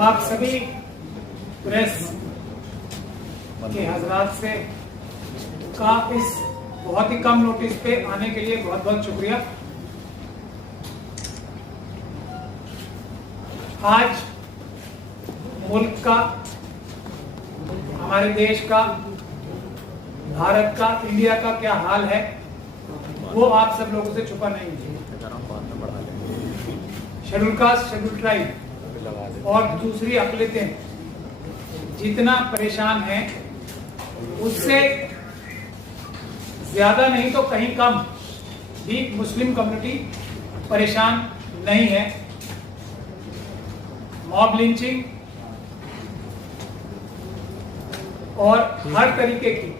आप सभी प्रेस के हजरात से का इस बहुत ही कम नोटिस पे आने के लिए बहुत बहुत शुक्रिया। आज मुल्क का, हमारे देश का, भारत का, इंडिया का क्या हाल है वो आप सब लोगों से छुपा नहीं है। शेड्यूल कास्ट, शेड्यूल ट्राइब और दूसरी अक़लियतें जितना परेशान हैं उससे ज्यादा नहीं तो कहीं कम भी मुस्लिम कम्युनिटी परेशान नहीं है। मॉब लिंचिंग और हर तरीके की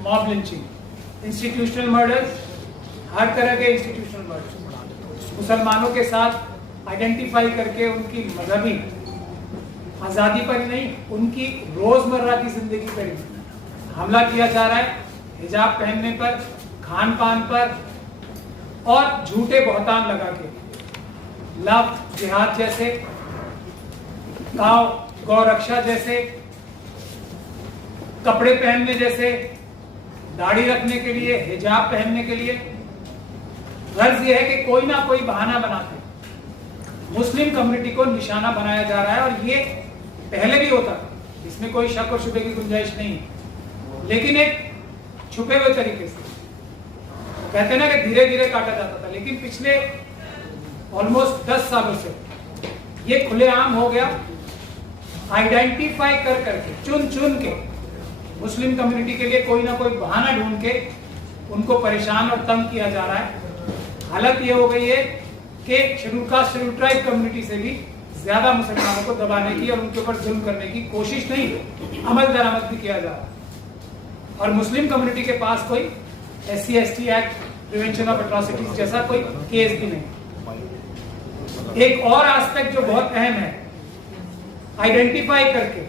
मॉब लिंचिंग, इंस्टीट्यूशनल मर्डर्स, हर तरह के इंस्टीट्यूशनल मर्डर्स, मुसलमानों के साथ आइडेंटिफाई करके उनकी मजहबी आजादी पर नहीं, उनकी रोजमर्रा की जिंदगी पर हमला किया जा रहा है। हिजाब पहनने पर, खान पान पर और झूठे बहतान लगा के लव जिहाद जैसे, गौ रक्षा जैसे, कपड़े पहनने जैसे, दाढ़ी रखने के लिए, हिजाब पहनने के लिए गर्ज यह है कि कोई ना कोई बहाना बनाते मुस्लिम कम्युनिटी को निशाना बनाया जा रहा है। और ये पहले भी होता था, इसमें कोई शक और शुबे की गुंजाइश नहीं है, लेकिन एक छुपे हुए तरीके से। कहते हैं ना कि धीरे धीरे काटा जाता था, लेकिन पिछले ऑलमोस्ट 10 सालों से ये खुलेआम हो गया। आइडेंटिफाई कर करके, चुन चुन के मुस्लिम कम्युनिटी के लिए कोई ना कोई बहाना ढूंढ के उनको परेशान और तंग किया जा रहा है। हालत ये हो गई है कि schedule caste, schedule tribe community से भी ज्यादा मुसलमानों को दबाने की और उनके ऊपर जुल्म करने की कोशिश नहीं, अमल दरामद भी किया जा रहा है। और मुस्लिम कम्युनिटी के पास कोई SC/ST act, prevention of atrocities जैसा कोई केस भी नहीं। एक और एस्पेक्ट जो बहुत अहम है, आइडेंटिफाई करके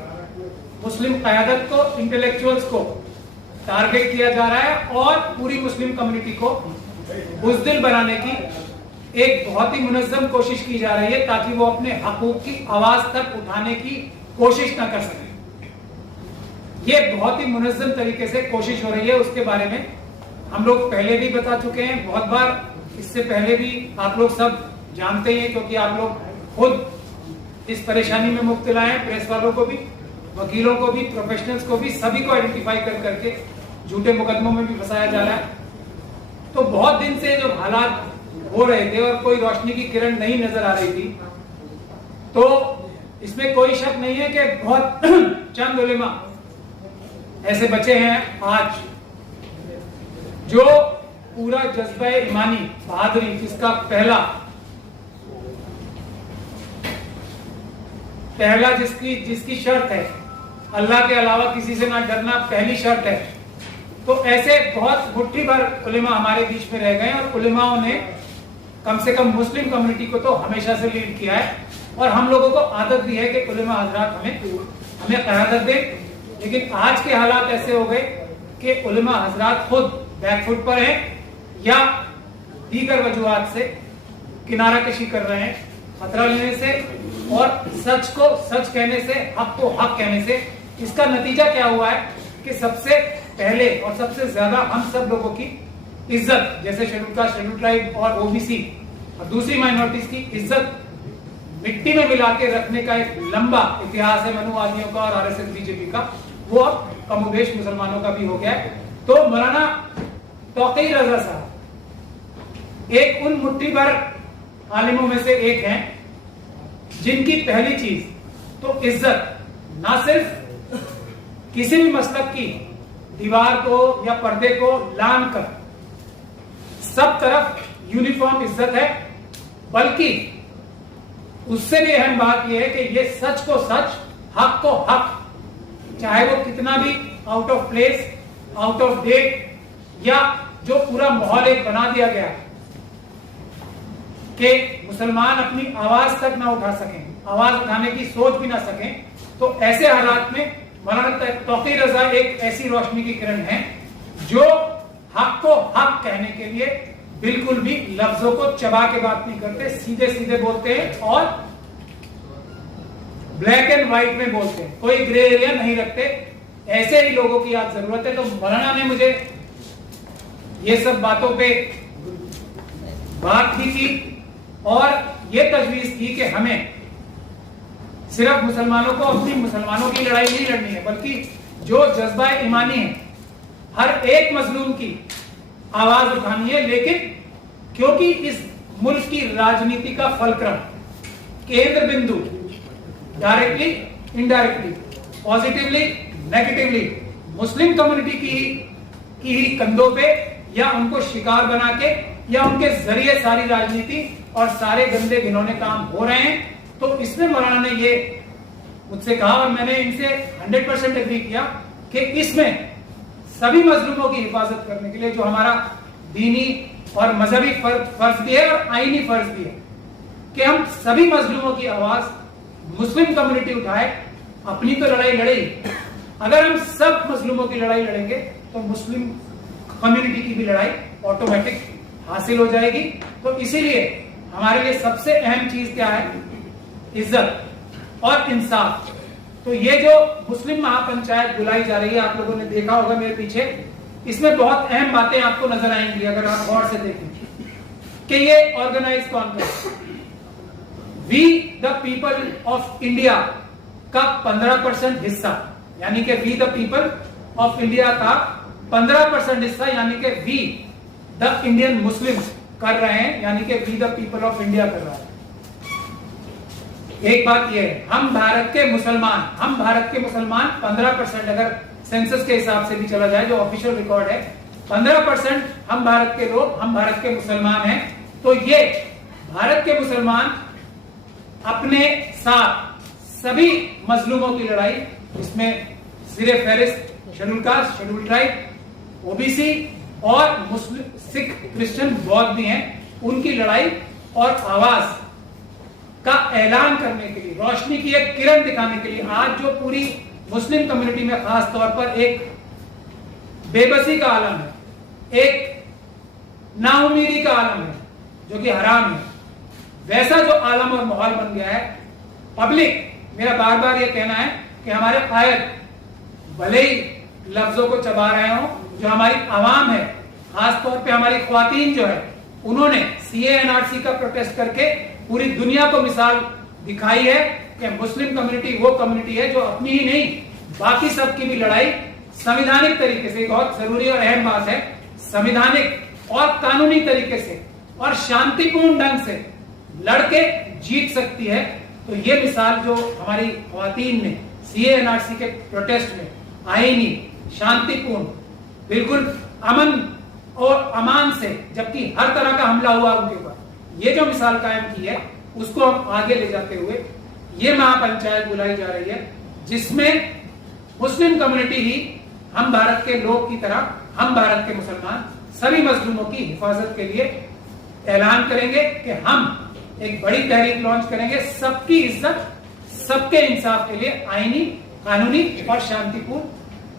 मुस्लिम क़यादत को, इंटेलेक्चुअल्स को टारगेट किया जा रहा है और पूरी मुस्लिम कम्युनिटी को बुज़दिल बनाने की एक बहुत ही मुनज़्ज़म कोशिश की जा रही है, ताकि वो अपने हकूक़ की आवाज तक उठाने की कोशिश न कर सके। ये बहुत ही मुनज़्ज़म तरीके से कोशिश हो रही है। उसके बारे में हम लोग पहले भी बता चुके हैं बहुत बार, इससे पहले भी आप लोग सब जानते हैं, क्योंकि आप लोग खुद इस परेशानी में मुब्तला हैं। प्रेस वालों को भी, वकीलों को भी, प्रोफेशनल्स को भी, सभी को आइडेंटिफाई कर करके झूठे मुकदमों में भी फंसाया जा रहा है। तो बहुत दिन से जो हालात हो रहे थे और कोई रोशनी की किरण नहीं नजर आ रही थी, तो इसमें कोई शक नहीं है कि बहुत चंद उलेमा ऐसे बचे हैं आज जो पूरा जज्बा ईमानी बहादुरी, जिसका पहला जिसकी शर्त है अल्लाह के अलावा किसी से ना डरना, पहली शर्त है। तो ऐसे बहुत मुट्ठी भर उलेमा हमारे बीच में रह गए और उलेमाओं ने कम से कम मुस्लिम कम्युनिटी को तो हमेशा से लीड किया है। और हम लोगों को आदत भी है कि उलेमा हजरात हमें क़यादत दें। लेकिन आज के हालात ऐसे हो गए कि उलेमा हजरात खुद बैकफुट पर हैं या दीगर वजूहात से किनारा कशी कर रहे हैं, खतरा लेने से और सच को सच कहने से, हक को हक कहने से। इसका नतीजा क्या हुआ है कि सबसे पहले और सबसे ज्यादा हम सब लोगों की इज्जत, जैसे शेड्यूल कास्ट, शेड्यूल ट्राइब और OBC और दूसरी माइनॉरिटीज की इज्जत मिट्टी में मिला के रखने का एक लंबा इतिहास है मनुवादियों का और RSS BJP का, वो अब कमोबेश मुसलमानों का भी हो गया है। तो मौलाना तौक़ी रज़ा साहब एक उन मुट्ठी भर आलिमों में से एक हैं जिनकी पहली चीज तो इज्जत, ना सिर्फ किसी भी मसलक की दीवार को या पर्दे को लान कर सब तरफ यूनिफॉर्म इज्जत है, बल्कि उससे भी अहम बात यह है कि ये सच को सच, हक को हक, चाहे वो कितना भी out of place, out of date या जो पूरा माहौल एक बना दिया गया कि मुसलमान अपनी आवाज तक ना उठा सकें, आवाज उठाने की सोच भी ना सकें, तो ऐसे हालात में मौलाना तौक़ी रज़ा एक ऐसी रोशनी की किरण है जो हक को हक कहने के लिए बिल्कुल भी लफ्जों को चबा के बात नहीं करते, सीधे सीधे बोलते हैं और ब्लैक एंड व्हाइट में बोलते हैं, कोई ग्रे एरिया नहीं रखते। ऐसे ही लोगों की आज जरूरत है। तो मौलाना ने मुझे ये सब बातों पे बात भी की और ये तजवीज की कि हमें सिर्फ मुसलमानों को अपनी मुसलमानों की लड़ाई नहीं लड़नी है, बल्कि जो जज्बा ईमानी है हर एक मजलूम की आवाज उठानी है। लेकिन क्योंकि इस मुल्क की राजनीति का फलक्रम, केंद्र बिंदु directly, indirectly, positively, negatively Muslim community की ही कंधों पे या उनको शिकार बना के या उनके जरिए सारी राजनीति और सारे गंदे घिनौने काम हो रहे हैं। तो इसमें मौलाना ने ये मुझसे कहा और मैंने इनसे 100% एग्री किया कि इसमें सभी मजलूमों की हिफाजत करने के लिए जो हमारा दीनी और मजहबी फर्ज भी है और आईनी फर्ज भी है कि हम सभी मजलूमों की आवाज मुस्लिम कम्युनिटी उठाए। अपनी तो लड़ाई लड़ेगी, अगर हम सब मजलूमों की लड़ाई लड़ेंगे तो मुस्लिम कम्युनिटी की भी लड़ाई ऑटोमेटिक हासिल हो जाएगी। तो इसीलिए हमारे लिए सबसे अहम चीज क्या है? इज्जत और इंसाफ। तो ये जो मुस्लिम महापंचायत बुलाई जा रही है, आप लोगों ने देखा होगा मेरे पीछे, इसमें बहुत अहम बातें आपको नजर आएंगी अगर आप गौर से देखें कि ये ऑर्गेनाइज कौन कर, we the people of India का 15% हिस्सा, यानी कि we the people of India का 15% हिस्सा, यानी कि वी द इंडियन मुस्लिम्स कर रहे हैं, यानी कि we the people of India कर रहा है। एक बात यह है, हम भारत के मुसलमान 15%, अगर सेंसस के हिसाब से भी चला जाए जो ऑफिशियल रिकॉर्ड है, 15% हम भारत के लोग, हम भारत के मुसलमान हैं। तो ये भारत के मुसलमान अपने साथ सभी मजलूमों की लड़ाई, इसमें सिरे फहरिस्त schedule caste, schedule tribe, OBC और मुस्लिम, सिख, क्रिश्चियन, बौद्ध भी हैं, उनकी लड़ाई और आवाज का ऐलान करने के लिए, रोशनी की एक किरण दिखाने के लिए आज जो पूरी मुस्लिम कम्युनिटी में खास तौर पर एक बेबसी का आलम है, एक नाउमीदी का आलम है जो कि हराम है, वैसा जो आलम और माहौल बन गया है। पब्लिक, मेरा बार बार ये कहना है कि हमारे कायद भले ही लफ्जों को चबा रहे हो, जो हमारी आवाम है, खास तौर पे हमारी ख्वातीन जो है, उन्होंने सीए एनआरसी का प्रोटेस्ट करके पूरी दुनिया को मिसाल दिखाई है कि मुस्लिम कम्युनिटी वो कम्युनिटी है जो अपनी ही नहीं बाकी सबकी भी लड़ाई संवैधानिक तरीके से, बहुत जरूरी और अहम बात है, संवैधानिक और कानूनी तरीके से और शांतिपूर्ण ढंग से लड़के जीत सकती है। तो ये मिसाल जो हमारी ख्वातीन ने सीए एनआरसी के प्रोटेस्ट में आईनी, शांतिपूर्ण, बिल्कुल अमन और अमान से, जबकि हर तरह का हमला हुआ उनके ऊपर, ये जो मिसाल कायम की है, उसको हम आगे ले जाते हुए ये महापंचायत बुलाई जा रही है, जिसमें मुस्लिम कम्युनिटी ही हम भारत के लोग की तरह, हम भारत के मुसलमान सभी मजलूमों की हिफाजत के लिए ऐलान करेंगे कि हम एक बड़ी तहरीक लॉन्च करेंगे, सबकी इज्जत, सबके इंसाफ के लिए, आईनी, कानूनी और शांतिपूर्ण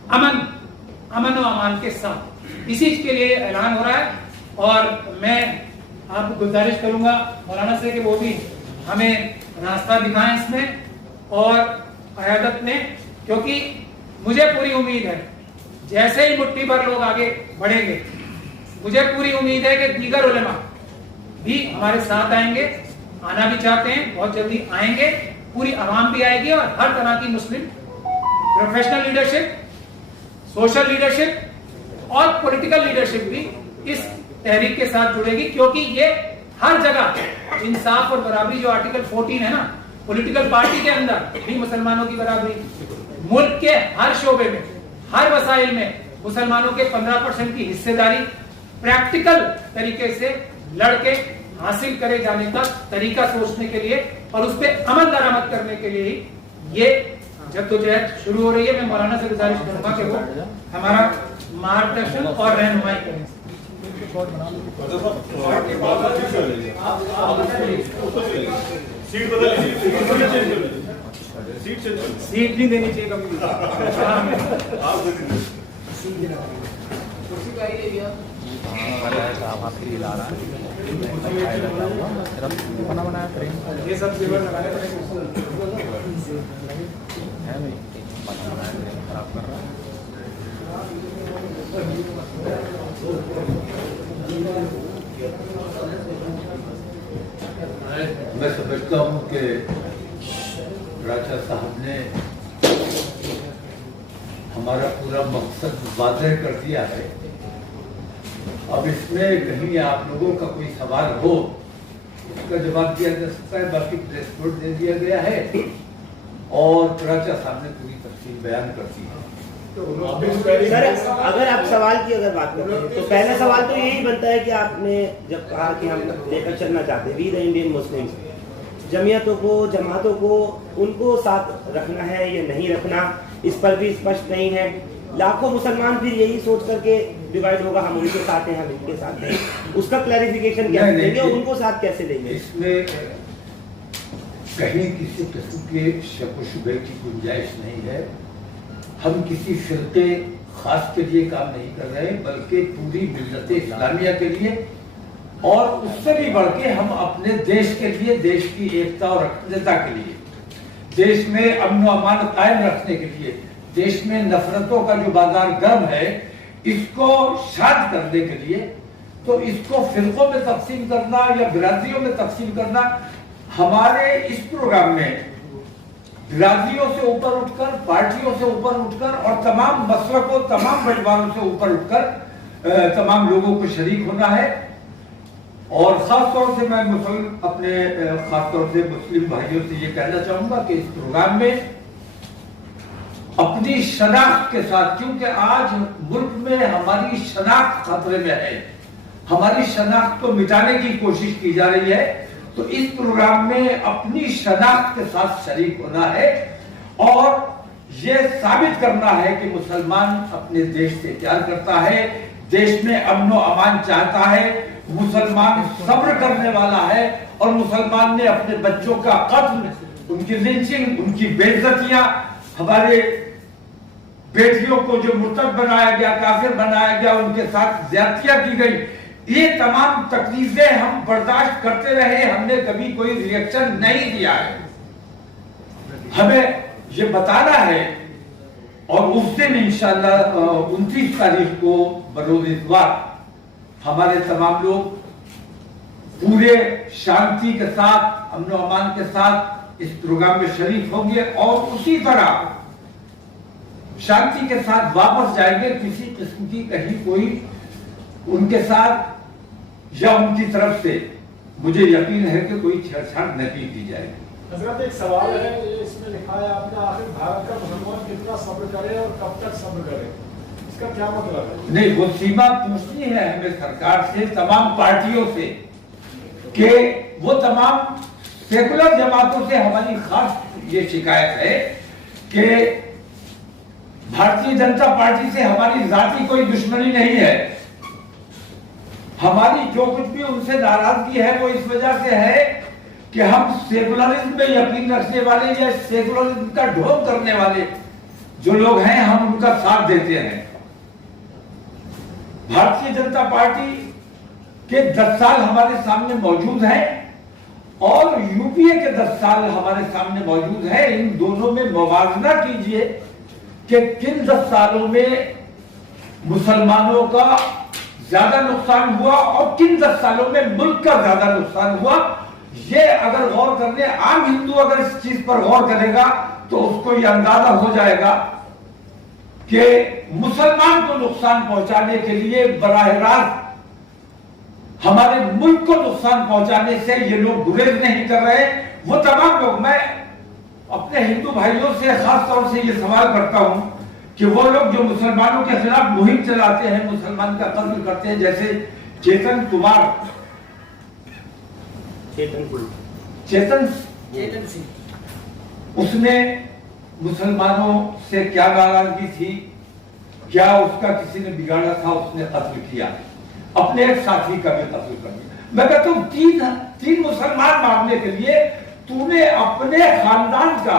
अमन और अमान के साथ। इसी के लिए ऐलान हो रहा है और मैं आपको गुजारिश करूंगा मौलाना से कि वो भी हमें रास्ता दिखाएं इसमें और क़यादत में, क्योंकि मुझे पूरी उम्मीद है जैसे ही मुट्ठी भर लोग आगे बढ़ेंगे, मुझे पूरी उम्मीद है कि दीगर उलेमा भी हमारे साथ आएंगे, आना भी चाहते हैं, बहुत जल्दी आएंगे, पूरी आवाम भी आएगी और हर तरह की मुस्लिम प्रोफेशनल लीडरशिप, सोशल लीडरशिप और पॉलिटिकल लीडरशिप भी इस तहरीक के साथ जुड़ेगी, क्योंकि ये हर जगह इंसाफ और बराबरी, जो आर्टिकल 14 है ना, पॉलिटिकल पार्टी के अंदर भी मुसलमानों की बराबरी, मुल्क के हर शोबे में, हर वसाइल में मुसलमानों के 15% की हिस्सेदारी प्रैक्टिकल तरीके से लड़के हासिल करे जाने का तरीका सोचने के लिए और उस पर अमल दरामद करने के लिए ही ये जद्दोजहद शुरू हो रही है। मैं मौलाना से गुजारिश करूंगा कि वो हमारा मार्गदर्शन और रहनुमाई करें। सीट नहीं देनी चाहिए कभी। ये सब लगाने पड़ेंगे। राजा साहब ने हमारा पूरा मकसद वाज़ेह कर दिया है। अब इसमें कहीं आप लोगों का कोई सवाल हो उसका जवाब दिया जा सकता है। बाकी प्रेस नोट दे दिया गया है और राजा साहब ने पूरी तफसील बयान कर दी है। सर, अगर आप सवाल की अगर बात करते हैं तो पहला सवाल तो यही बनता है कि आपने जब कहा कि हम लेकर चलना चाहते हैं वी द इंडियन मुस्लिम्स, जमीयतों को, जमातों को, उनको साथ रखना है या नहीं रखना, इस पर भी स्पष्ट नहीं है। लाखों मुसलमान फिर यही सोच करके डिवाइड होगा, हम उनके साथ हैं, हम इनके साथ हैं। उसका क्लैरिफिकेशन क्या देंगे, उनको साथ कैसे लेंगे? इसमें कहीं किसी किस्म के शक व शुबे की गुंजाइश नहीं है। हम किसी फिरके खास के लिए काम नहीं कर रहे, बल्कि पूरी मिल्लत इस्लामिया के लिए, और उससे भी बढ़ के हम अपने देश के लिए, देश की एकता और अखंडता के लिए, देश में अमन व अमान कायम रखने के लिए, देश में नफरतों का जो बाजार गर्म है इसको शांत करने के लिए, तो इसको फिरकों में तकसीम करना या बिरादरियों में तकसीम करना, हमारे इस प्रोग्राम में बिरादरियों से ऊपर उठकर, पार्टियों से ऊपर उठकर और तमाम मसलकों, तमाम बंटवारों से ऊपर उठकर तमाम लोगों को शरीक होना है। और खास तौर से मैं अपने खास तौर से मुस्लिम भाइयों से ये कहना चाहूंगा कि इस प्रोग्राम में अपनी शनाख्त के साथ, क्योंकि आज मुल्क में हमारी शनाख्त खतरे में है, हमारी शनाख्त को मिटाने की कोशिश की जा रही है, तो इस प्रोग्राम में अपनी शनाख्त के साथ शरीक होना है और ये साबित करना है कि मुसलमान अपने देश से प्यार करता है, देश में अमन व अमान चाहता है, मुसलमान सब्र करने वाला है और मुसलमान ने अपने बच्चों का कत्ल, उनकी लिंचिंग, उनकी बेइज्जतियां, हमारे बेटियों को जो मुर्तद बनाया गया, काफिर बनाया गया, उनके साथ ज्यादतियां की गई, ये तमाम तकलीफें हम बर्दाश्त करते रहे, हमने कभी कोई रिएक्शन नहीं दिया है। हमें ये बताना है और उस दिन इंशाअल्लाह 29 तारीख को बरोज़ इतवार हमारे तमाम लोग पूरे शांति के साथ, अमन व अमान के साथ इस प्रोग्राम में शरीक होंगे और उसी तरह शांति के साथ वापस जाएंगे। किसी किस्म की कहीं कोई उनके साथ या उनकी तरफ से मुझे यकीन है कि कोई छेड़छाड़ नहीं की जाएगी। हज़रत, एक सवाल है, इसमें लिखा है आपने, आखिर भारत का मुसलमान कितना सब्र करे और कब तक सब्र करे, इसका क्या मतलब है? नहीं, वो सीमा पूछनी है हमें सरकार से, तमाम पार्टियों से, कि वो तमाम सेकुलर जमातों से हमारी खास ये शिकायत है कि भारतीय जनता पार्टी से हमारी जाती कोई दुश्मनी नहीं है। हमारी जो कुछ भी उनसे नाराजगी है वो इस वजह से है कि हम सेकुलरिज्म में यकीन रखने वाले या सेकुलरिज्म का ढोंग करने वाले जो लोग हैं, हम उनका साथ देते हैं। भारतीय जनता पार्टी के 10 साल हमारे सामने मौजूद हैं और यूपीए के 10 साल हमारे सामने मौजूद है। इन दोनों में मुवाजना कीजिए कि किन 10 सालों में मुसलमानों का ज्यादा नुकसान हुआ और किन 10 सालों में मुल्क का ज्यादा नुकसान हुआ। ये अगर गौर करने, आम हिंदू अगर इस चीज पर गौर करेगा तो उसको ये अंदाजा हो जाएगा कि मुसलमान को नुकसान पहुंचाने के लिए बराह रास्त हमारे मुल्क को नुकसान पहुंचाने से ये लोग गुरेज नहीं कर रहे। वो तमाम लोग, मैं अपने हिंदू भाइयों से खास तौर से ये सवाल करता हूं कि वो लोग जो मुसलमानों के खिलाफ मुहिम चलाते हैं, मुसलमान का कत्ल करते हैं, जैसे चेतन कुमार, चेतन सिंह, उसने मुसलमानों से क्या नाराजगी थी, क्या उसका किसी ने बिगाड़ा था, उसने कत्ल किया, अपने एक साथी का भी कत्ल कर दिया। मैं कहता हूं तीन मुसलमान मारने के लिए तूने अपने खानदान का,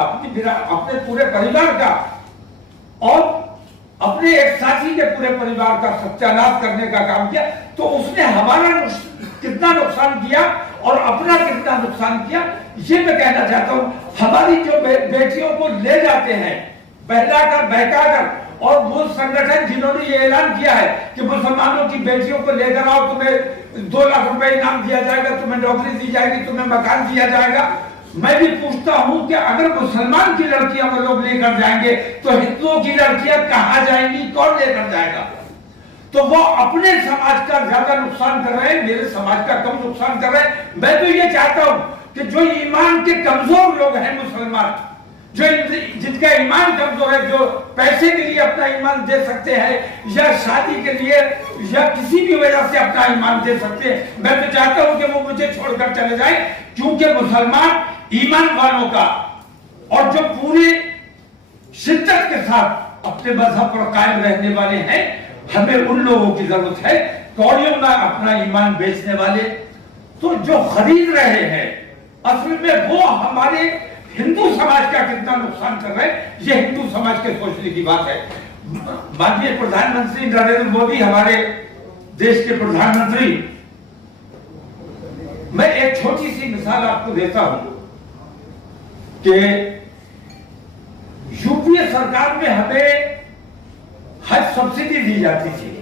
अपने पूरे परिवार का और अपने एक साथी के पूरे परिवार का सत्यानाश करने का काम किया, तो उसने हमारा कितना नुकसान किया और अपना कितना नुकसान किया, ये मैं कहना चाहता हूं। हमारी जो बेटियों को ले जाते हैं बहलाकर बहकाकर, और वो संगठन जिन्होंने ये ऐलान किया है कि मुसलमानों की बेटियों को लेकर आओ, तुम्हें 2 लाख रुपए इनाम दिया जाएगा, तुम्हें नौकरी दी जाएगी, तुम्हें मकान दिया जाएगा, मैं भी पूछता हूं कि अगर मुसलमान की लड़कियां वो लोग लेकर जाएंगे तो हिंदुओं की लड़कियां कहां जाएंगी, कौन लेकर जाएगा? तो वो अपने समाज का ज्यादा नुकसान कर रहे हैं, मेरे समाज का कम नुकसान कर रहे हैं। मैं तो ये चाहता हूं कि जो ईमान के कमजोर लोग हैं मुसलमान, जो जिनका ईमान कमजोर है, जो पैसे के लिए अपना ईमान दे सकते हैं या शादी के लिए या किसी भी वजह से अपना ईमान दे सकते हैं, मैं तो चाहता हूं कि वो मुझे छोड़कर चले जाए, क्योंकि मुसलमान ईमान वालों का और जो पूरी शिद्दत के साथ अपने मजहब पर कायम रहने वाले हैं, हमें उन लोगों की जरूरत है। कौड़ियों में अपना ईमान बेचने वाले तो जो खरीद रहे हैं, असल में वो हमारे हिंदू समाज का कितना नुकसान कर रहे हैं, ये हिंदू समाज के सोचने की बात है। माननीय प्रधानमंत्री नरेंद्र मोदी, हमारे देश के प्रधानमंत्री, मैं एक छोटी सी मिसाल आपको देता हूं कि यूपीए सरकार में हमें हज सब्सिडी दी जाती थी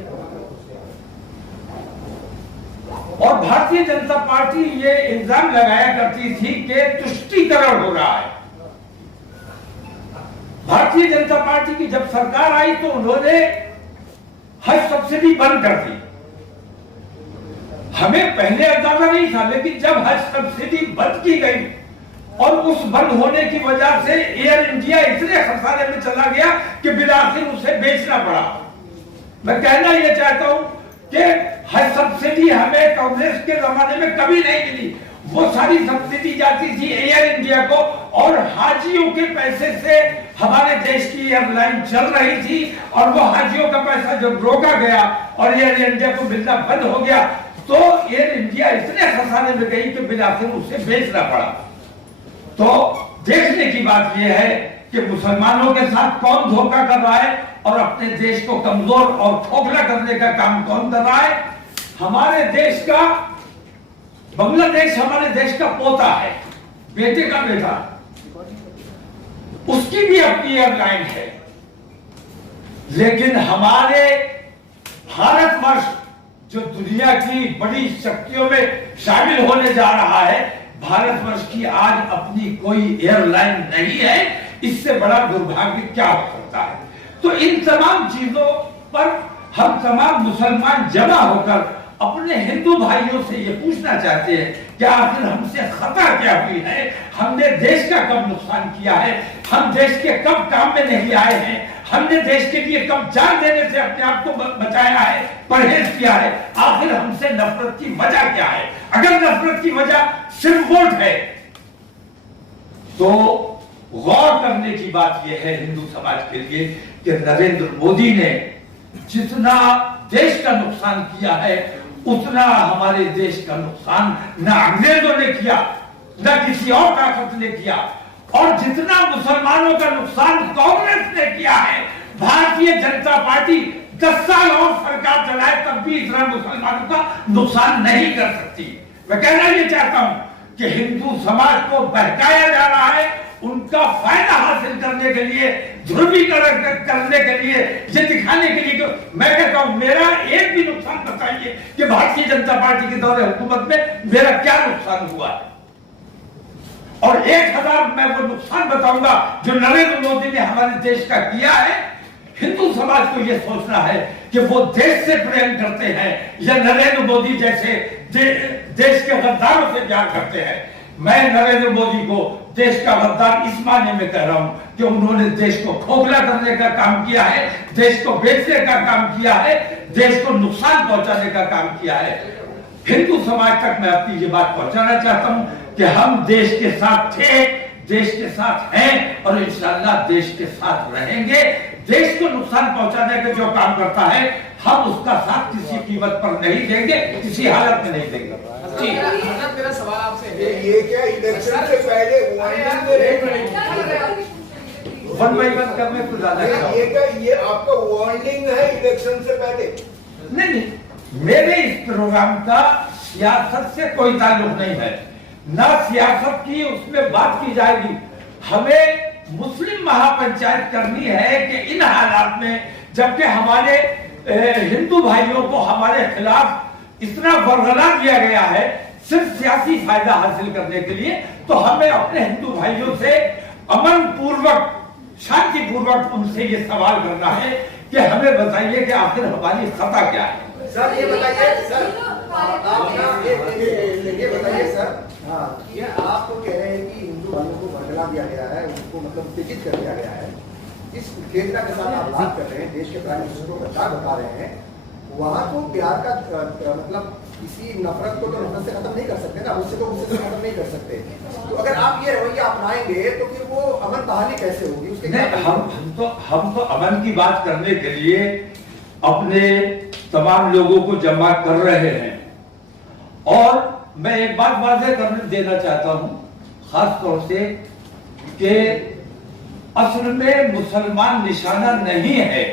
और भारतीय जनता पार्टी ये इल्जाम लगाया करती थी कि तुष्टीकरण हो रहा है। भारतीय जनता पार्टी की जब सरकार आई तो उन्होंने हज सब्सिडी बंद कर दी। हमें पहले अंदाजा नहीं था, लेकिन जब हज सब्सिडी बंद की गई और उस बंद होने की वजह से एयर इंडिया इतने खसारे में चला गया कि बिलाखिर उसे बेचना पड़ा। मैं कहना यह चाहता हूं कि हज सब्सिडी हमें कांग्रेस के जमाने में कभी नहीं मिली। वो सारी सब्सिडी जाती थी एयर इंडिया को और हाजियों के पैसे से हमारे देश की एयरलाइन चल रही थी, और वो हाजियों का पैसा जब रोका गया और एयर इंडिया को मिलना बंद हो गया तो एयर इंडिया इतने खसारे में गई कि बिलाखिर उसे बेचना पड़ा। तो देखने की बात यह है कि मुसलमानों के साथ कौन धोखा कर रहा है और अपने देश को कमजोर और खोखला करने का काम कौन कर रहा है। हमारे देश का बांग्लादेश हमारे देश का पोता है, बेटे का बेटा, उसकी भी अपनी एयरलाइन है, लेकिन हमारे भारतवर्ष जो दुनिया की बड़ी शक्तियों में शामिल होने जा रहा है, भारतवर्ष की आज अपनी कोई एयरलाइन नहीं है। इससे बड़ा दुर्भाग्य क्या हो सकता है? तो इन तमाम चीजों पर हम तमाम मुसलमान जमा होकर अपने हिंदू भाइयों से ये पूछना चाहते हैं कि आखिर हमसे खता क्या हुई है, हमने देश का कब नुकसान किया है, हम देश के कब काम में नहीं आए हैं, हमने देश के लिए कब जान देने से अपने आप को बचाया है, परहेज किया है, आखिर हमसे नफरत की वजह क्या है? अगर नफरत की वजह सिर्फ वोट है तो गौर करने की बात यह है हिंदू समाज के लिए कि नरेंद्र मोदी ने जितना देश का नुकसान किया है उतना हमारे देश का नुकसान न अंग्रेजों ने किया न किसी और ताकत ने किया, और जितना मुसलमानों का नुकसान कांग्रेस ने किया है, भारतीय जनता पार्टी 10 साल और सरकार चलाए तब भी इतना मुसलमानों का नुकसान नहीं कर सकती। मैं कहना ये चाहता हूं कि हिंदू समाज को बहकाया जा रहा है, उनका फायदा हासिल करने के लिए, ध्रुवीकरण करने के लिए, ये दिखाने के लिए कि मैं कहता हूं मेरा एक भी नुकसान बताइए कि भारतीय जनता पार्टी के दौरे हुकूमत में मेरा क्या नुकसान हुआ है, और 1000 मैं वो नुकसान बताऊंगा जो नरेंद्र मोदी ने हमारे देश का किया है। हिंदू समाज को यह सोचना है कि वो देश से प्रेम करते हैं या नरेंद्र मोदी जैसे देश के गद्दारों से प्यार करते हैं। मैं नरेंद्र मोदी को देश का गद्दार इस मायने में कह रहा हूं कि उन्होंने देश को खोखला करने का काम किया है, देश को बेचने का काम किया है, देश को नुकसान पहुंचाने का काम किया है। हिंदू समाज तक मैं अपनी ये बात पहुंचाना चाहता हूं कि हम देश के साथ थे, देश के साथ हैं और इंशाअल्लाह देश के साथ रहेंगे। देश को नुकसान पहुंचाने का जो काम करता है हम उसका साथ किसी कीमत पर नहीं देंगे, किसी हालत में नहीं देंगे। मेरा सवाल आपसे है, ये क्या इलेक्शन से पहले वन बाई वन करने को ज्यादा ये आपका वार्निंग है इलेक्शन से पहले? नहीं, मेरे इस प्रोग्राम का सियासत से कोई ताल्लुक नहीं है, ना सियासत की उसमें बात की जाएगी। हमें मुस्लिम महापंचायत करनी है कि इन हालात में जबकि हमारे हिंदू भाइयों को हमारे खिलाफ इतना बरगला दिया गया है, सिर्फ सियासी फायदा हासिल करने के लिए, तो हमें अपने हिंदू भाइयों से अमन पूर्वक, शांति पूर्वक उनसे ये सवाल करना है कि हमें बताइए कि आखिर हमारी खता क्या है। सर ये बताइए सर, ये बताइए सर, हाँ ये आप तो कह रहे हैं कि हिंदू भाइयों को भड़का दिया गया है, उनको मतलब उत्तेजित कर दिया गया है। इस उत्तेजना के साथ आप बात कर रहे हैं, देश के प्राइम मिनिस्टर को बचा बता रहे हैं, वहाँ तो प्यार का मतलब किसी नफरत को तो नफरत से खत्म नहीं कर सकते ना, उससे तो उससे खत्म नहीं कर सकते। तो अगर आप ये रवैया अपनाएंगे तो फिर वो अमन बहाली कैसे होगी? उसके नहीं, हम तो अमन की बात करने के लिए अपने तमाम लोगों को जमा कर रहे हैं। और मैं एक बात वाज़ेह कर देना चाहता हूं, खास तौर से कि असल में मुसलमान निशाना नहीं है,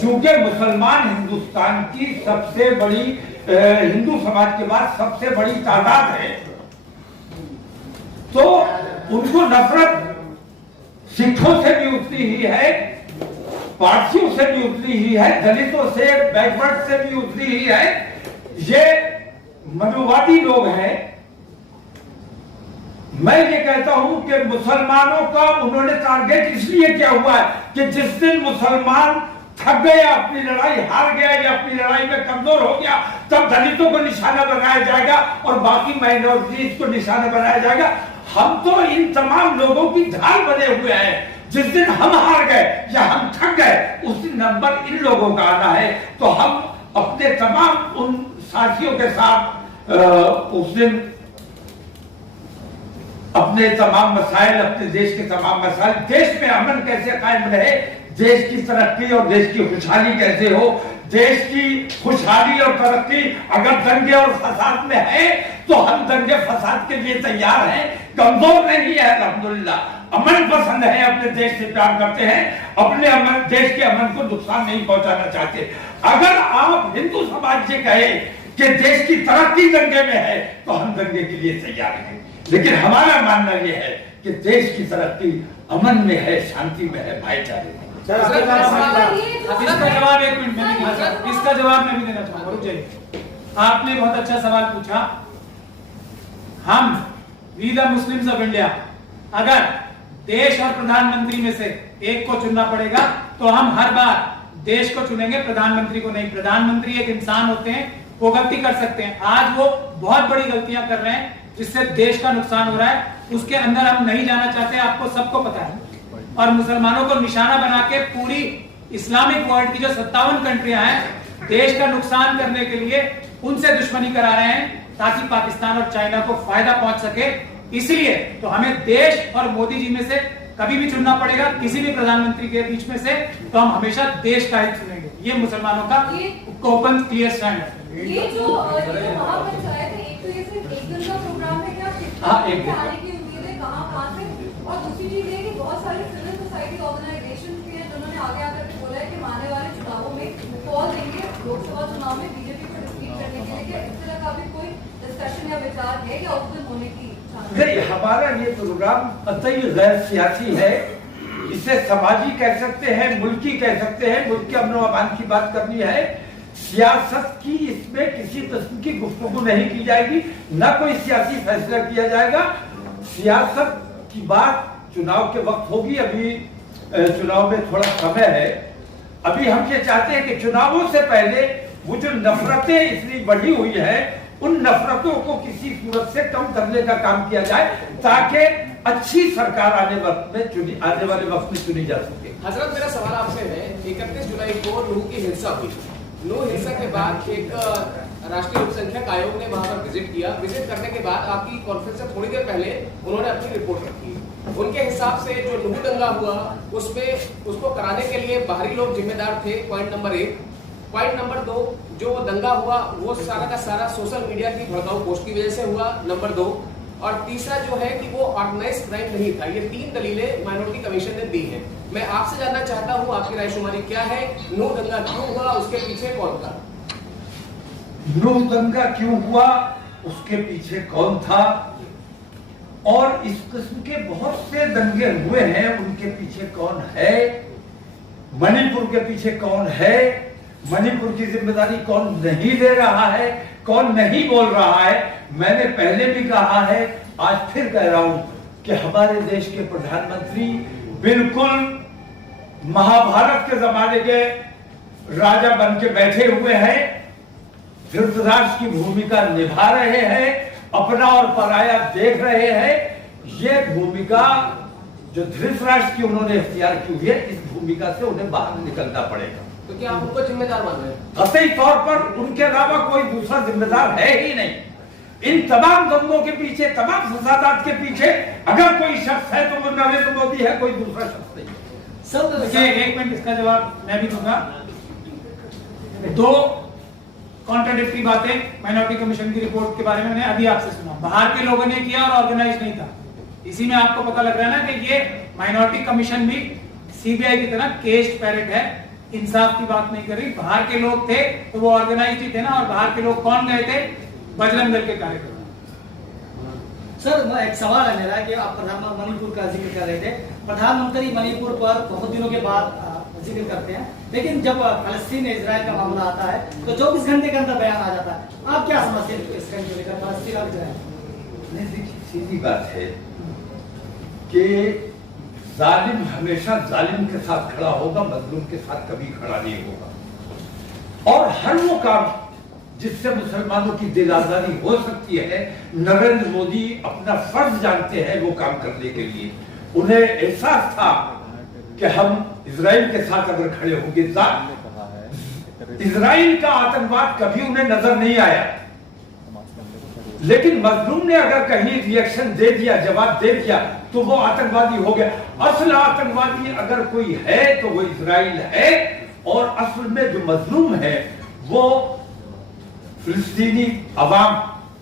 क्योंकि मुसलमान हिंदुस्तान की सबसे बड़ी, हिंदू समाज के बाद सबसे बड़ी तादाद है। तो उनको नफरत सिखों से भी उतनी ही है, पारसियों से भी उतनी ही है, दलितों से, बैकवर्ड से भी उतनी ही है। ये मनुवादी लोग हैं। मैं ये कहता हूं कि मुसलमानों का उन्होंने टारगेट इसलिए किया हुआ है कि जिस दिन मुसलमान थक गया, अपनी लड़ाई हार गया या अपनी लड़ाई में कमजोर हो गया, तब दलितों को निशाना बनाया जाएगा और बाकी माइनॉरिटीज को निशाना बनाया जाएगा। हम तो इन तमाम लोगों की ढाल बने हुए हैं। जिस दिन हम हार गए या हम थक गए, उस दिन नंबर इन लोगों का आना है। तो हम अपने तमाम उन साथियों के साथ उस दिन अपने तमाम मसाइल, अपने देश के तमाम मसाइल, देश में अमन कैसे कायम रहे, देश की तरक्की और देश की खुशहाली कैसे हो, देश की खुशहाली और तरक्की अगर दंगे और फसाद में है तो हम दंगे फसाद के लिए तैयार हैं, कमजोर नहीं है। अल्हम्दुलिल्लाह अमन पसंद है, अपने देश से प्यार करते हैं, अपने अमन, देश के अमन को नुकसान नहीं पहुंचाना चाहते। अगर आप हिंदू समाज से कहे कि देश की तरक्की दंगे में है तो हम दंगे के लिए तैयार हैं, लेकिन हमारा मानना यह है कि देश की तरक्की अमन में है, शांति में है, भाईचारे में। इसका जवाब 1 मिनट में भी, इसका जवाब मैं भी देना चाहूंगा। रुक जाइए, आपने बहुत अच्छा सवाल पूछा। हम we the Muslims of India, अगर देश और प्रधानमंत्री में से एक को चुनना पड़ेगा तो हम हर बार देश को चुनेंगे, प्रधानमंत्री को नहीं। प्रधानमंत्री एक इंसान होते हैं, वो गलती कर सकते हैं। आज वो बहुत बड़ी गलतियां कर रहे हैं जिससे देश का नुकसान हो रहा है, उसके अंदर हम नहीं जाना चाहते, आपको सबको पता है। और मुसलमानों को निशाना बना के पूरी इस्लामिक वर्ल्ड की जो 57 कंट्रियां हैं, देश का नुकसान करने के लिए उनसे दुश्मनी करा रहे हैं ताकि पाकिस्तान और चाइना को फायदा पहुंच सके। इसलिए तो हमें देश और मोदी जी में से कभी भी चुनना पड़ेगा, किसी भी प्रधानमंत्री के बीच में से, तो हम हमेशा देश का ही चुनेंगे। ये मुसलमानों का ओपन क्लियर स्टैंड है। ये जो महापंचायत है, एक तो ये सिर्फ एक दिन का प्रोग्राम है क्या? हाँ, एक दिन। आने की उम्मीद है कहाँ से? और दूसरी चीज ये कि बहुत सारे सिविल सोसाइटी ऑर्गेनाइजेशन भी हैं जिन्होंने आगे आकर के बोला है कि आने वाले चुनावों में कॉल देंगे लोकसभा चुनाव में बीजेपी को डिफीट करने के लिए। क्या इस तरह का भी कोई डिस्कशन या विचार है या उस दिन होने की? नहीं, हमारा ये प्रोग्राम कतई गैर सियासी है। इसे समाजी कह सकते हैं, मुल्की कह सकते हैं, मुल्क के अमन अमान की बात करनी है। सियासत की इसमें किसी किस्म की गुफ्तगू नहीं की जाएगी, न कोई सियासी फैसला किया जाएगा। सियासत की बात चुनाव के वक्त होगी। अभी चुनाव में थोड़ा समय है। अभी हम ये चाहते हैं कि चुनावों से पहले वो जो नफरतें इतनी बढ़ी हुई है, उन नफरतों को किसी सूरत से कम करने का काम किया जाए ताकि अच्छी सरकार आने वाले वक्त में चुनी जा सके। हजरत, मेरा सवाल आपसे है, 31 जुलाई को नूह की हिंसा हुई। नूह हिंसा के बाद एक राष्ट्रीय अल्पसंख्यक आयोग ने वहां पर विजिट किया। विजिट करने के बाद आपकी कॉन्फ्रेंस से थोड़ी देर पहले उन्होंने अपनी रिपोर्ट रखी। उनके हिसाब से जो नूह दंगा हुआ उसमें उसको कराने के लिए बाहरी लोग जिम्मेदार थे, पॉइंट नंबर 1। पॉइंट नंबर 2, जो दंगा हुआ वो सारा का सारा सोशल मीडिया की भड़काऊ पोस्ट की वजह से हुआ, नंबर 2। और तीसरा जो है कि वो ऑर्गेनाइज्ड क्राइम नहीं था। ये 3 दलीलें माइनॉरिटी कमीशन ने दी हैं। मैं आपसे जानना चाहता हूं, आपकी रायशुमारी क्या है? नूह दंगा क्यों हुआ, उसके पीछे कौन था? नूह दंगा क्यों हुआ, उसके पीछे कौन था, और इस किस्म के बहुत से दंगे हुए हैं, उनके पीछे कौन है, मणिपुर के पीछे कौन है, मणिपुर की जिम्मेदारी कौन नहीं ले रहा है, कौन नहीं बोल रहा है। मैंने पहले भी कहा है, आज फिर कह रहा हूं कि हमारे देश के प्रधानमंत्री बिल्कुल महाभारत के जमाने के राजा बन के बैठे हुए हैं, धृतराष्ट्र की भूमिका निभा रहे हैं, अपना और पराया देख रहे हैं। ये भूमिका जो धृतराष्ट्र की उन्होंने इख्तियार की हुई है, इस भूमिका से उन्हें बाहर निकलना पड़ेगा। तो क्या आप उनको जिम्मेदार मान रहे हैं? कतई तौर पर उनके अलावा कोई दूसरा जिम्मेदार है ही नहीं। इन तमाम दंगों के पीछे, तमाम फसादात के पीछे अगर कोई शख्स है तो वो नरेंद्र मोदी है, कोई दूसरा शख्स नहीं है। सर देखिए, एक मिनट, इसका जवाब मैं भी दूंगा। दो कॉन्ट्राडिक्टरी बातें माइनॉरिटी कमीशन की रिपोर्ट के बारे में मैंने अभी आपसे सुना। बाहर के लोगों ने किया और ऑर्गेनाइज नहीं था। इसी में आपको पता लग रहा है ना कि ये माइनॉरिटी कमीशन भी सीबीआई की तरह केस्ड पैरेट है, इंसाफ की बात नहीं कर रही। बाहर के लोग थे तो वो ऑर्गेनाइज ही थे ना, और बाहर के लोग कौन गए थे? बजरंग दल के कार्यकर्ता। सर, एक सवाल है मेरा कि आप प्रधानमंत्री मणिपुर का जिक्र कर रहे थे। प्रधानमंत्री मणिपुर पर बहुत दिनों के बाद जिक्र करते हैं, लेकिन जब फलस्तीन इजराइल का मामला आता है तो 24 घंटे के अंदर बयान आ जाता है। आप क्या समझते हैं इसका लेकर फलस्तीन और इजराइल? सीधी बात है कि जालिम हमेशा जालिम के साथ खड़ा होगा, मजलूम के साथ कभी खड़ा नहीं होगा। और हर वो काम जिससे मुसलमानों की दिल आजारी हो सकती है, नरेंद्र मोदी अपना फर्ज जानते हैं वो काम करने के लिए। उन्हें एहसास था कि हम इजराइल के साथ अगर खड़े होंगे, इजराइल का आतंकवाद कभी उन्हें नजर नहीं आया, लेकिन मजलूम ने अगर कहीं रिएक्शन दे दिया, जवाब दे दिया, तो वो आतंकवादी हो गया। असल आतंकवादी अगर कोई है तो वो इजराइल है, और असल में जो मजलूम है वो फिलिस्तीनी अवाम,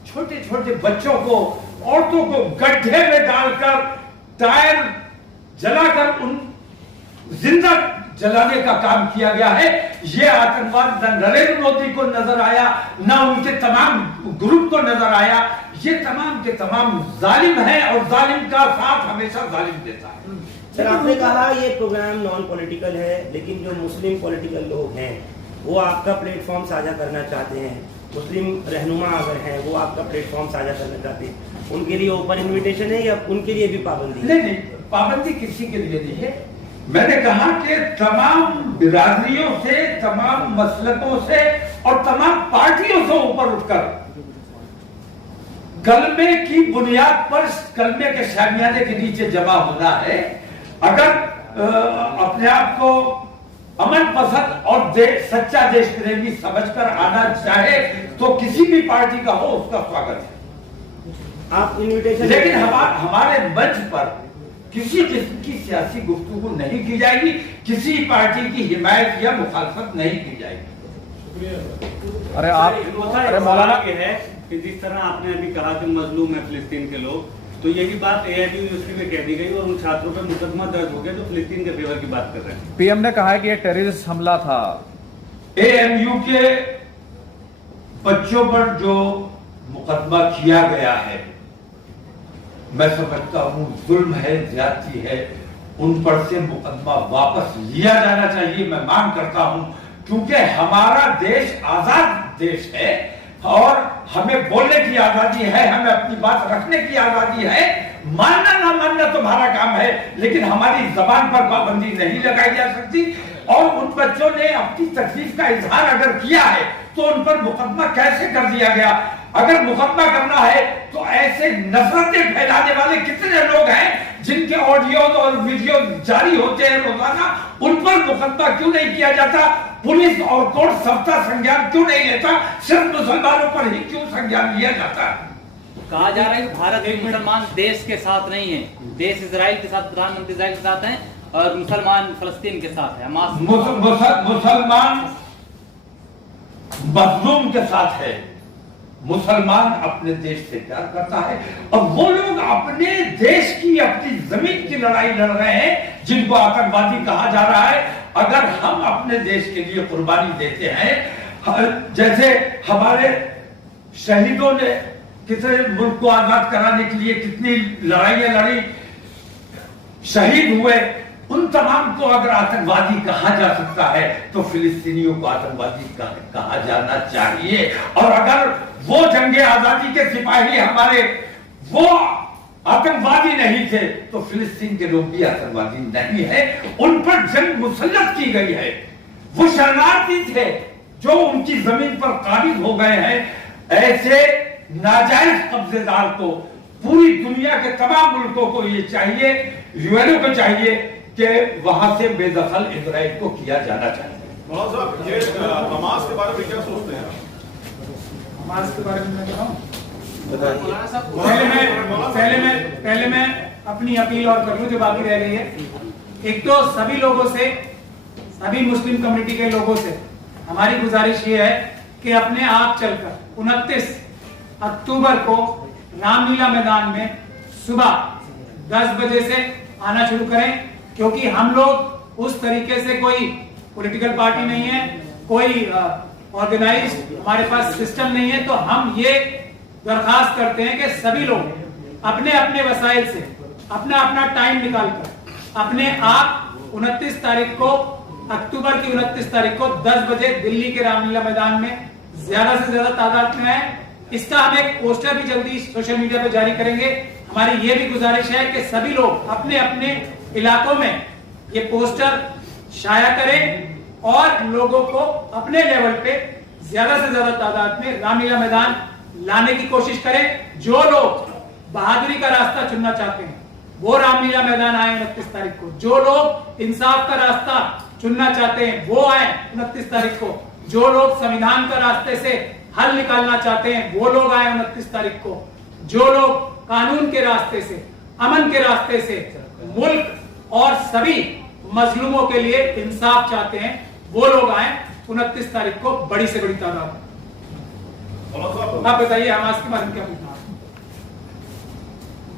छोटे छोटे बच्चों को, औरतों को गड्ढे में डालकर टायर जलाकर उन जिंदा जलाने का काम किया गया है। ये आतंकवाद न नरेंद्र मोदी को नजर आया, न उनके तमाम ग्रुप को नजर आया। ये तमाम के तमाम जालिम है, और जालिम का साथ हमेशा जालिम देता है। सर, आपने कहा ये प्रोग्राम नॉन पॉलिटिकल है, लेकिन जो मुस्लिम पॉलिटिकल लोग हैं वो आपका प्लेटफॉर्म साझा करना चाहते हैं, मुस्लिम रहनुमा अगर हैं वो आपका प्लेटफॉर्म साझा करना चाहते हैं, उनके लिए ओपन इनविटेशन है या उनके लिए भी पाबंदी? नहीं, पाबंदी किसी के लिए नहीं है। मैंने कहा कि तमाम बिरादरियों से, तमाम मसलकों से और तमाम पार्टियों से ऊपर उठकर कलमे की बुनियाद पर, कलमे के शामियाने के नीचे जमा होना है। अगर अपने आप को अमन पसंद और सच्चा देश प्रेमी समझकर आना चाहे तो किसी भी पार्टी का हो, उसका स्वागत है। आप इनविटेशन, लेकिन हमारे मंच पर किसी किस्म की सियासी गुफ्तगू नहीं की जाएगी, किसी पार्टी की हिमायत या मुखालफत नहीं की जाएगी। अरे मौलाना के है कि जिस तरह आपने अभी कहा कि मजलूम है फिलिस्तीन के लोग, तो यही बात AIU यूनिवर्सिटी में कह दी गई और उन छात्रों पर मुकदमा दर्ज हो गया जो फिलिस्तीन के फेवर की बात कर रहे हैं। PM ने कहा है कि ये टेररिस्ट हमला था। AMU के बच्चों पर जो मुकदमा किया गया है, मैं समझता हूं जुल्म है, ज्यादती है। उन पर से मुकदमा वापस लिया जाना चाहिए, मैं मांग करता हूं, क्योंकि हमारा देश आजाद देश है और हमें बोलने की आजादी है, हमें अपनी बात रखने की आजादी है। मानना ना मानना तुम्हारा काम है, लेकिन हमारी जबान पर पाबंदी नहीं लगाई जा सकती। और उन बच्चों ने अपनी तकलीफ का इजहार अगर किया है तो उन पर मुकदमा कैसे कर दिया गया? अगर मुकदमा करना है तो ऐसे नफरतें फैलाने वाले कितने लोग हैं जिनके ऑडियो और वीडियो जारी होते हैं रोजाना, उन पर मुकदमा क्यों नहीं किया जाता? पुलिस और कोर्ट सबका संज्ञान क्यों नहीं लेता? सिर्फ मुसलमानों पर ही क्यों संज्ञान लिया जाता? कहा जा रहा है कि भारत एक मुसलमान देश के साथ नहीं है, देश इजराइल के साथ, प्रधानमंत्री इजराइल के साथ है और मुसलमान फलस्तीन के साथ है। मुसलमान मजलूम के साथ है। मुसलमान अपने देश से प्यार करता है और वो लोग अपने देश की, अपनी जमीन की लड़ाई लड़ रहे हैं जिनको आतंकवादी कहा जा रहा है। अगर हम अपने देश के लिए कुर्बानी देते हैं, जैसे हमारे शहीदों ने कितने मुल्क को आजाद कराने के लिए कितनी लड़ाइयां लड़ी, शहीद हुए, उन तमाम को अगर आतंकवादी कहा जा सकता है तो फिलिस्तीनियों को आतंकवादी कहा जाना चाहिए। और अगर वो जंगे आजादी के सिपाही हमारे वो आतंकवादी नहीं थे तो फिलिस्तीन के लोग भी आतंकवादी नहीं है। उन पर जंग मुसल्लत की गई है। वो शरणार्थी थे जो उनकी जमीन पर काबिज हो गए हैं। ऐसे नाजायज कब्जेदार को पूरी दुनिया के तमाम मुल्कों को ये चाहिए, यूएनओ को चाहिए कि वहां से बेदखल इजराइल को किया जाना चाहिए। मौलाना साहब, ये हमास के बारे में क्या सोचते हैं? हमास के बारे में मैं बताऊं? मौलाना साहब, पहले मैं अपनी अपील और कर लूं जो बाकी रह गई है। एक तो सभी लोगों से, सभी मुस्लिम कम्युनिटी के लोगों से हमारी गुजारिश ये है कि अपने आप चलकर 29 अक्टूबर को रामलीला मैदान में सुबह 10 बजे से आना शुरू करें, क्योंकि हम लोग उस तरीके से कोई पॉलिटिकल पार्टी नहीं है, कोई ऑर्गेनाइज्ड हमारे पास सिस्टम नहीं है। तो हम ये दरखास्त करते हैं कि सभी लोग अपने अपने वसाइल से अपना अपना टाइम निकालकर अपने आप 29 तारीख को, अक्टूबर की 29 तारीख को 10 बजे दिल्ली के रामलीला मैदान में ज्यादा से ज्यादा तादाद में आए। इसका हम एक पोस्टर भी जल्दी सोशल मीडिया पे जारी करेंगे। हमारी ये भी गुजारिश है कि सभी लोग अपने अपने इलाकों में ये पोस्टर शाया करें और लोगों को अपने लेवल पे ज्यादा से ज्यादा तादाद में रामलीला मैदान लाने की कोशिश करें। जो लोग बहादुरी का रास्ता चुनना चाहते हैं वो रामलीला मैदान आए 29 तारीख को। जो लोग इंसाफ का रास्ता चुनना चाहते हैं वो आए 29 तारीख को। जो लोग संविधान का रास्ते से हल निकालना चाहते हैं वो लोग आए 29 तारीख को। जो लोग कानून के रास्ते से, अमन के रास्ते से मुल्क और सभी मजलूमों के लिए इंसाफ चाहते हैं वो लोग आए 29 तारीख को बड़ी से बड़ी तादाद में। आप बताइए हमास के बारे में क्या पूछना?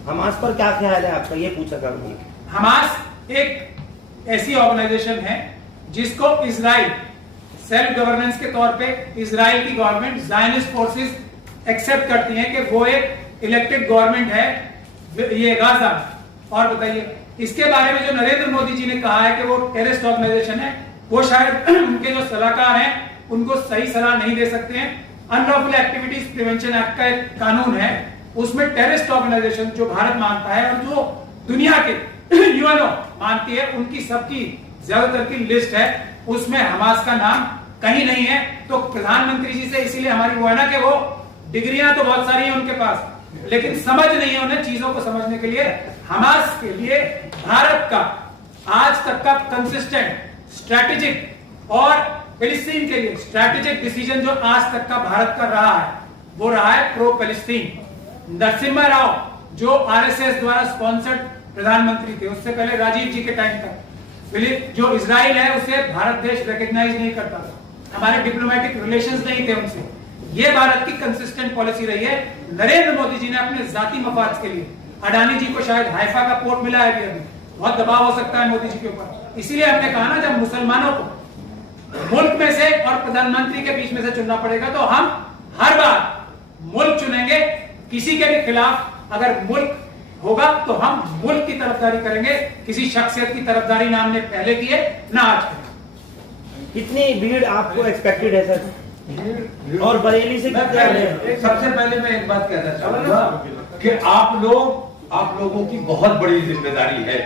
हमास पर क्या ख्याल है आपका, ये पूछा करूंगी। हमास एक ऐसी ऑर्गेनाइजेशन है जिसको इजराइल सेल्फ गवर्नेंस के तौर पे इजराइल की गवर्नमेंट ज़ायनिस्ट फोर्सेस एक्सेप्ट करती हैं कि वो एक इलेक्टेड गवर्नमेंट है ये गाजा। और बताइए इसके बारे में जो नरेंद्र मोदी जी ने कहा है कि वो टेररिस्ट ऑर्गेनाइजेशन है, वो शायद उनके जो सलाहकार हैं उनको सही सलाह नहीं दे सकते हैं। अनलॉफुल एक्टिविटीज प्रिवेंशन एक्ट का एक कानून है, उसमें टेररिस्ट ऑर्गेनाइजेशन जो भारत मानता है और जो दुनिया के यूएनओ मानती है उनकी सबकी ज्यादातर की लिस्ट है, उसमें हमास का नाम कहीं नहीं है। तो प्रधानमंत्री जी से इसीलिए हमारी वो है ना कि वो डिग्रियां तो बहुत सारी हैं उनके पास, लेकिन समझ नहीं है उन्हें चीजों को समझने के लिए। हमास के लिए भारत का आज तक का कंसिस्टेंट स्ट्रैटेजिक और फिलिस्तीन के लिए स्ट्रैटेजिक डिसीजन जो आज तक का भारत का रहा है वो रहा है प्रो फिलिस्तीन। नरसिम्हा राव जो आरएसएस द्वारा स्पॉन्सर्ड प्रधानमंत्री थे, उससे पहले राजीव जी के टाइम तक जो इजराइल है उसे भारत देश रिकॉग्नाइज नहीं करता था, हमारे डिप्लोमेटिक रिलेशंस नहीं थे उनसे। ये भारत की कंसिस्टेंट पॉलिसी रही है। नरेंद्र मोदी जी ने अपने जाती मफाद के लिए, अडानी जी को शायद हाइफा का पोर्ट मिला है अभी, बहुत दबाव हो सकता है मोदी जी के ऊपर, इसीलिए हमने कहा ना जब मुसलमानों को मुल्क में से और प्रधानमंत्री के बीच में से चुनना पड़ेगा तो हम हर बार मुल्क चुनेंगे। किसी के भी खिलाफ अगर मुल्क होगा तो हम मुल्क की तरफदारी करेंगे, किसी शख्सियत की तरफदारी ना हमने पहले की है ना आज करें। कितनी भीड़ आपको एक्सपेक्टेड है सर, और बरेली से कितना है? सबसे पहले मैं एक बात कहना चाहूंगा कि आप लोगों की बहुत बड़ी जिम्मेदारी है।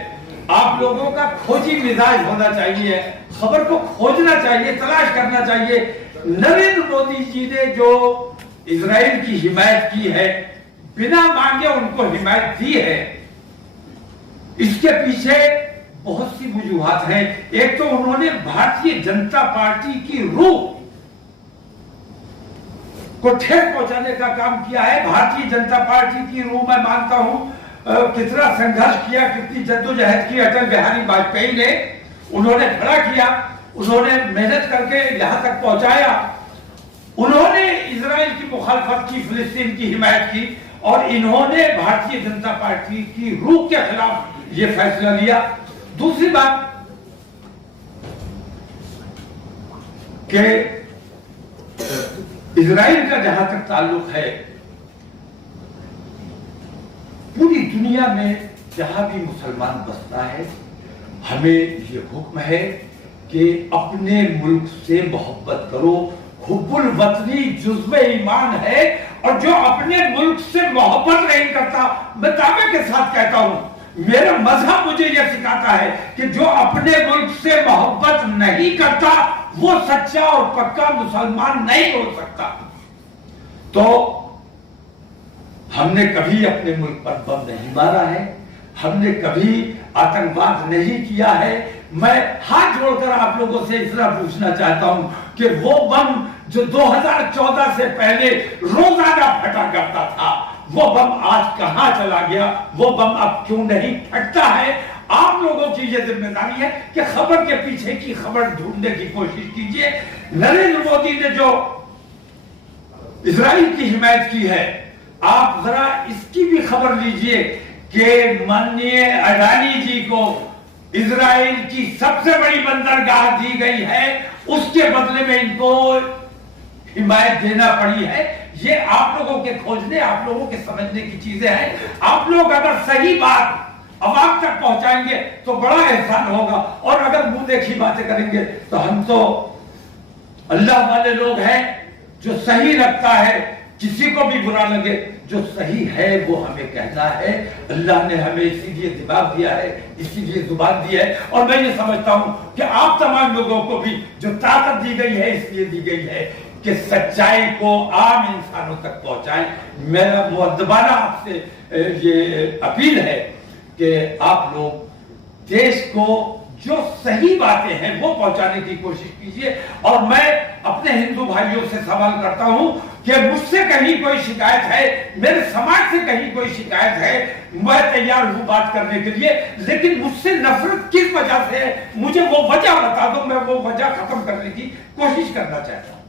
आप लोगों का खोजी मिजाज होना चाहिए, खबर को खोजना चाहिए, तलाश करना चाहिए। नरेंद्र मोदी जी ने जो इजराइल की हिमायत की है, बिना मांगे उनको हिमायत दी है, इसके पीछे बहुत सी वजूहात हैं। एक तो उन्होंने भारतीय जनता पार्टी की रूह को ठेस पहुंचाने का काम किया है। भारतीय जनता पार्टी की रूह मैं मानता हूं कितना संघर्ष किया, कितनी जद्दोजहद की अटल बिहारी वाजपेयी ने, उन्होंने खड़ा किया, उन्होंने मेहनत करके यहां तक पहुंचाया। उन्होंने इजराइल की मुखालफत की, फिलिस्तीन की हिमायत की, और इन्होंने भारतीय जनता पार्टी की रूह के खिलाफ ये फैसला लिया। दूसरी बात कि इजराइल का जहां तक ताल्लुक है, पूरी दुनिया में जहां भी मुसलमान बसता है हमें ये हुक्म है कि अपने मुल्क से मोहब्बत करो। हुब्बुल वतनी जुज़्वे ईमान है, और जो अपने मुल्क से मोहब्बत नहीं करता, मैं दावे के साथ कहता हूं, मेरा मजहब मुझे यह सिखाता है कि जो अपने मुल्क से मोहब्बत नहीं करता वो सच्चा और पक्का मुसलमान नहीं हो सकता। तो हमने कभी अपने मुल्क पर बम नहीं मारा है, हमने कभी आतंकवाद नहीं किया है। मैं हाथ जोड़कर आप लोगों से इतना पूछना चाहता हूं कि वो बम जो 2014 से पहले रोजाना फटा करता था, वो बम आज कहां चला गया? वो बम अब क्यों नहीं फटता है? आप लोगों की यह जिम्मेदारी है कि खबर के पीछे की खबर ढूंढने की कोशिश कीजिए। नरेंद्र मोदी ने जो इजराइल की हिमायत की है, आप जरा इसकी भी खबर लीजिए कि माननीय अडानी जी को इजराइल की सबसे बड़ी बंदरगाह दी गई है, उसके बदले में इनको हिमायत देना पड़ी है। ये आप लोगों के खोजने, आप लोगों के समझने की चीजें हैं। आप लोग अगर सही बात अवाम तक पहुंचाएंगे तो बड़ा एहसान होगा, और अगर मुंह देखी बातें करेंगे तो हम तो अल्लाह वाले लोग हैं। जो सही लगता है, किसी को भी बुरा लगे, जो सही है वो हमें कहना है। अल्लाह ने हमें इसीलिए दिमाग दिया है, इसीलिए जुबान दी है, और मैं ये समझता हूं कि आप तमाम लोगों को भी जो ताकत दी गई है इसलिए दी गई है कि सच्चाई को आम इंसानों तक पहुंचाएं। मेरा मुअद्दबाना आपसे ये अपील है कि आप लोग देश को जो सही बातें हैं वो पहुंचाने की कोशिश कीजिए। और मैं अपने हिंदू भाइयों से सवाल करता हूं कि मुझसे कहीं कोई शिकायत है, मेरे समाज से कहीं कोई शिकायत है, मैं तैयार हूं बात करने के लिए, लेकिन मुझसे नफरत किस वजह से है मुझे वो वजह बता दो, मैं वो वजह खत्म करने की कोशिश करना चाहता हूं।